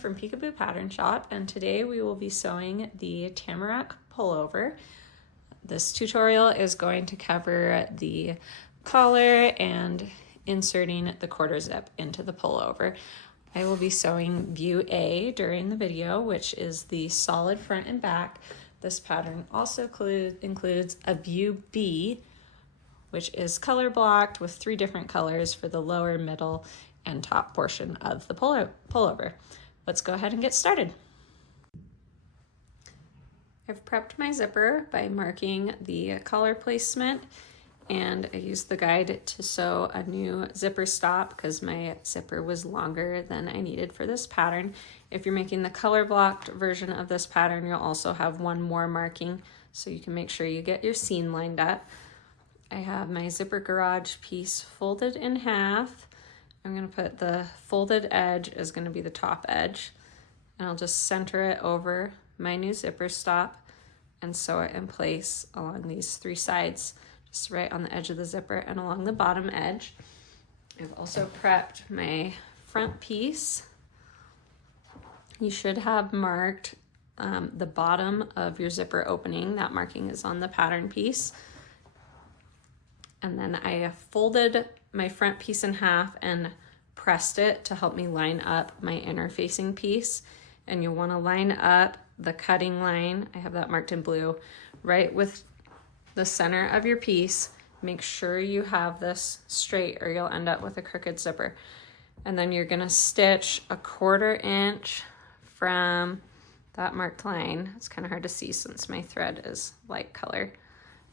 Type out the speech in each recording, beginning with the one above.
from Peekaboo Pattern Shop, and today we will be sewing the Tamarack pullover. This tutorial is going to cover the collar and inserting the quarter zip into the pullover. I will be sewing view A during the video, which is the solid front and back. This pattern also includes a view B, which is color blocked with 3 different colors for the lower, middle, and top portion of the pullover. Let's go ahead and get started. I've prepped my zipper by marking the collar placement, and I used the guide to sew a new zipper stop because my zipper was longer than I needed for this pattern. If you're making the color blocked version of this pattern, you'll also have one more marking, so you can make sure you get your seam lined up. I have my zipper garage piece folded in half. I'm going to put the folded edge is going to be the top edge, and I'll just center it over my new zipper stop and sew it in place along these 3 sides, just right on the edge of the zipper and along the bottom edge. I've also prepped my front piece. You should have marked the bottom of your zipper opening. That marking is on the pattern piece. And then I folded my front piece in half and pressed it to help me line up my inner facing piece. And you'll want to line up the cutting line, I have that marked in blue, right with the center of your piece. Make sure you have this straight or you'll end up with a crooked zipper. And then you're going to stitch a 1/4 inch from that marked line. It's kind of hard to see since my thread is light color.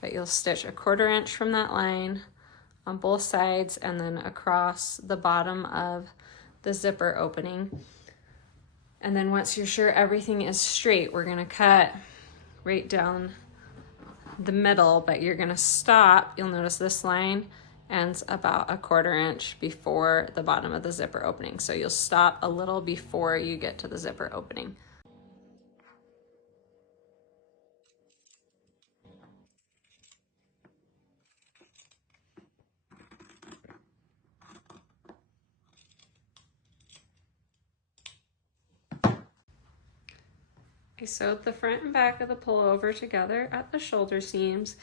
But you'll stitch a 1/4 inch from that line on both sides and then across the bottom of the zipper opening. And then once you're sure everything is straight, we're gonna cut right down the middle, but you're gonna stop. You'll notice this line ends about a 1/4 inch before the bottom of the zipper opening. So you'll stop a little before you get to the zipper opening. I sewed the front and back of the pullover together at the shoulder seams,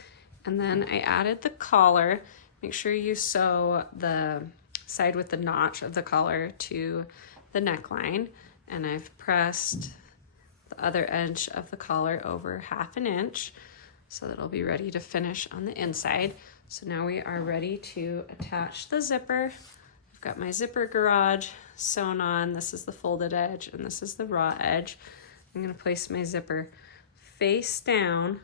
and then I added the collar. Make sure you sew the side with the notch of the collar to the neckline, and I've pressed the other edge of the collar over 1/2 inch so that it'll be ready to finish on the inside. So now we are ready to attach the zipper. I've got my zipper garage sewn on. This is the folded edge and this is the raw edge. I'm going to place my zipper face down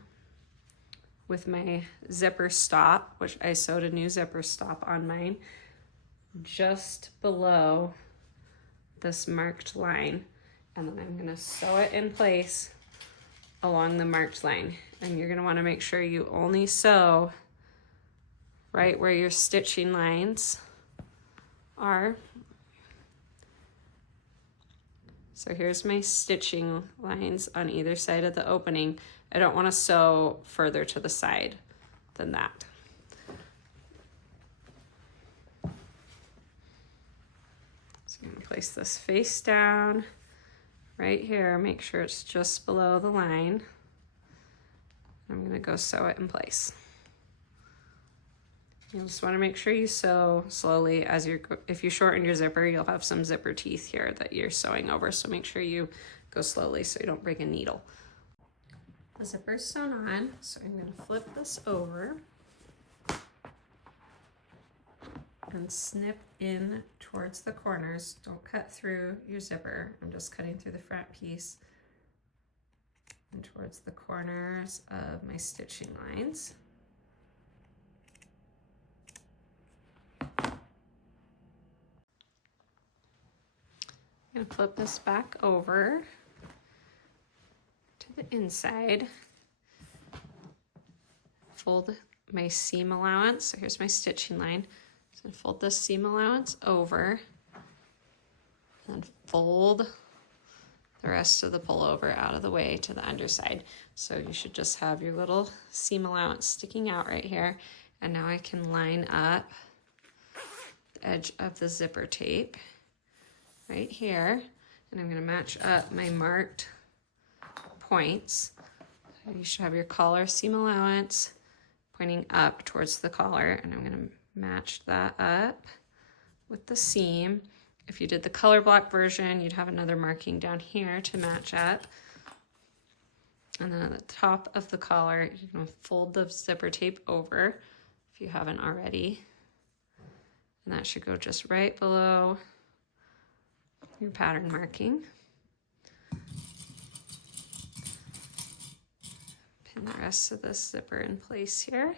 with my zipper stop, which I sewed a new zipper stop on mine, just below this marked line. And then I'm going to sew it in place along the marked line. And you're going to want to make sure you only sew right where your stitching lines are. So here's my stitching lines on either side of the opening. I don't want to sew further to the side than that. So I'm going to place this face down right here. Make sure it's just below the line. I'm going to go sew it in place. You just want to make sure you sew slowly as if you shorten your zipper, you'll have some zipper teeth here that you're sewing over. So make sure you go slowly so you don't break a needle. The zipper's sewn on, so I'm going to flip this over and snip in towards the corners. Don't cut through your zipper. I'm just cutting through the front piece and towards the corners of my stitching lines. I'm going to flip this back over to the inside, fold my seam allowance. So here's my stitching line. So fold this seam allowance over and fold the rest of the pullover out of the way to the underside. So you should just have your little seam allowance sticking out right here. And now I can line up the edge of the zipper tape right here. And I'm gonna match up my marked points. You should have your collar seam allowance pointing up towards the collar, and I'm gonna match that up with the seam. If you did the color block version, you'd have another marking down here to match up. And then at the top of the collar, you're gonna fold the zipper tape over if you haven't already. And that should go just right below your pattern marking. Pin the rest of this zipper in place here.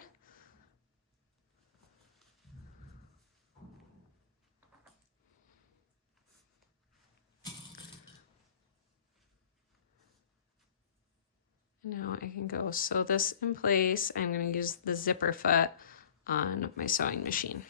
Now I can go sew this in place. I'm going to use the zipper foot on my sewing machine.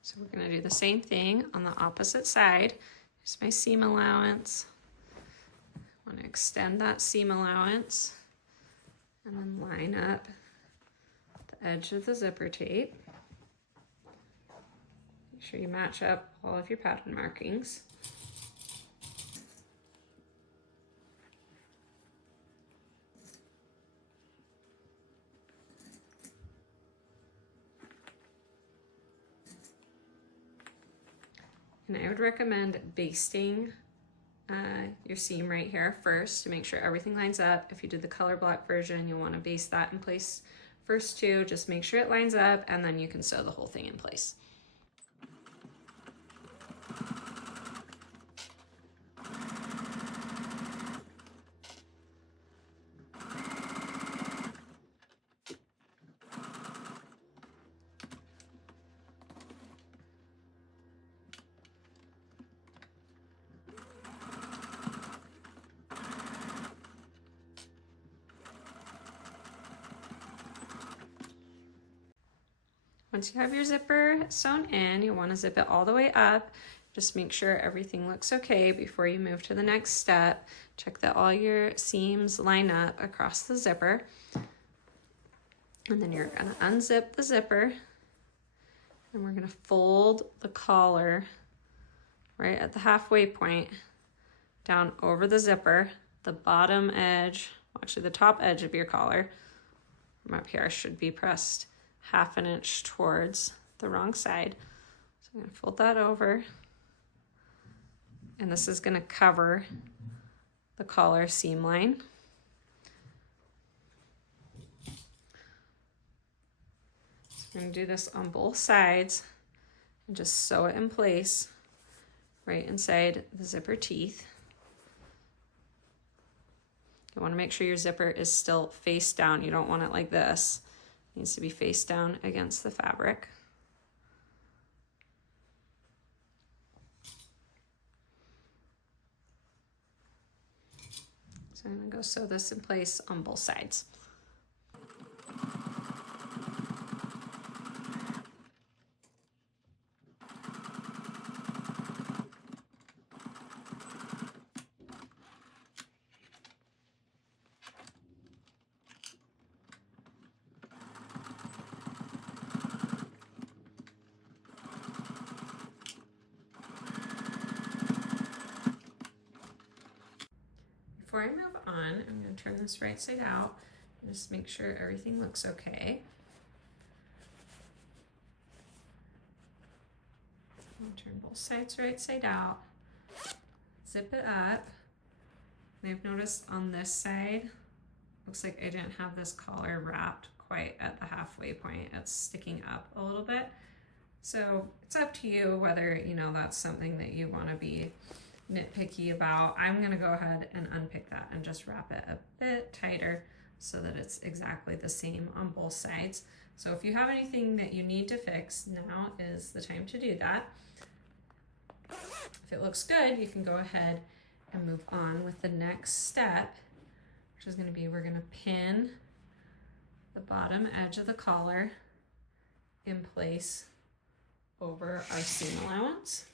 So we're going to do the same thing on the opposite side. Here's my seam allowance. I want to extend that seam allowance and then line up the edge of the zipper tape. Make sure you match up all of your pattern markings. And I would recommend basting your seam right here first to make sure everything lines up. If you did the color block version, you'll want to baste that in place first too. Just make sure it lines up, and then you can sew the whole thing in place. Once you have your zipper sewn in, you want to zip it all the way up. Just make sure everything looks okay before you move to the next step. Check that all your seams line up across the zipper. And then you're going to unzip the zipper. And we're going to fold the collar right at the halfway point down over the zipper. The bottom edge, well, actually the top edge of your collar from up here should be pressed half an inch towards the wrong side. So I'm going to fold that over, and this is going to cover the collar seam line. So I'm going to do this on both sides and just sew it in place right inside the zipper teeth. You want to make sure your zipper is still face down. You don't want it like this. It needs to be face down against the fabric. So I'm going to go sew this in place on both sides. Before I move on, I'm going to turn this right side out and just make sure everything looks okay. I'll turn both sides right side out, zip it up. And I've noticed on this side, looks like I didn't have this collar wrapped quite at the halfway point. It's sticking up a little bit. So it's up to you whether, that's something that you want to be nitpicky about. I'm going to go ahead and unpick that and just wrap it a bit tighter so that it's exactly the same on both sides. So if you have anything that you need to fix, now is the time to do that. If it looks good, you can go ahead and move on with the next step, which is going to be, we're going to pin the bottom edge of the collar in place over our seam allowance.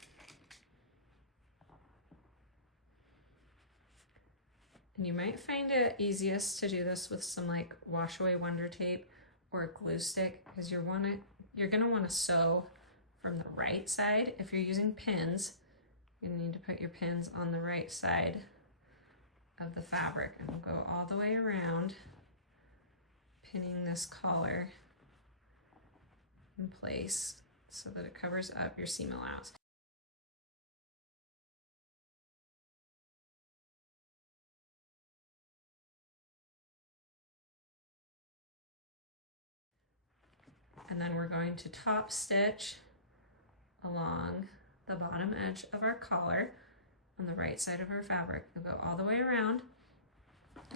And you might find it easiest to do this with some like wash away wonder tape or a glue stick, because you're gonna want to sew from the right side. If you're using pins, you need to put your pins on the right side of the fabric, and we'll go all the way around, pinning this collar in place so that it covers up your seam allowance. And then we're going to top stitch along the bottom edge of our collar on the right side of our fabric. We'll go all the way around.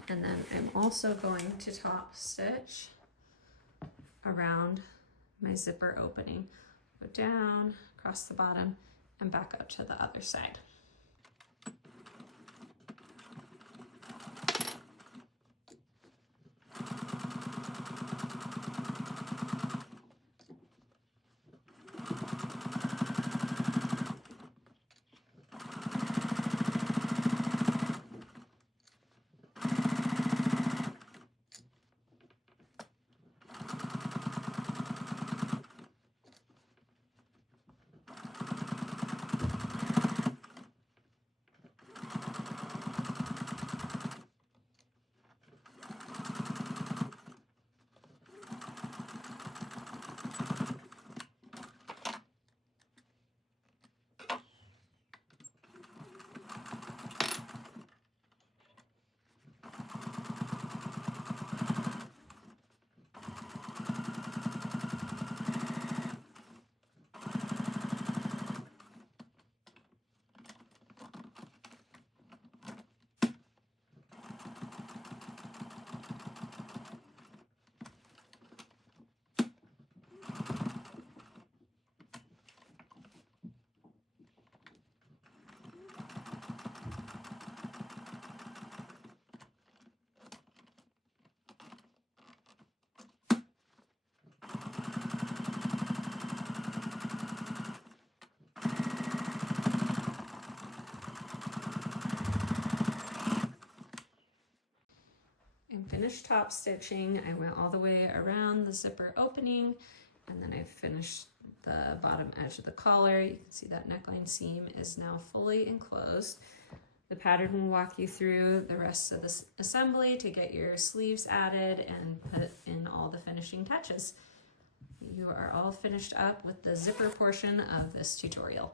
And then I'm also going to top stitch around my zipper opening. Go down, across the bottom, and back up to the other side. Finished top stitching. I went all the way around the zipper opening, and then I finished the bottom edge of the collar. You can see that neckline seam is now fully enclosed. The pattern will walk you through the rest of this assembly to get your sleeves added and put in all the finishing touches. You are all finished up with the zipper portion of this tutorial.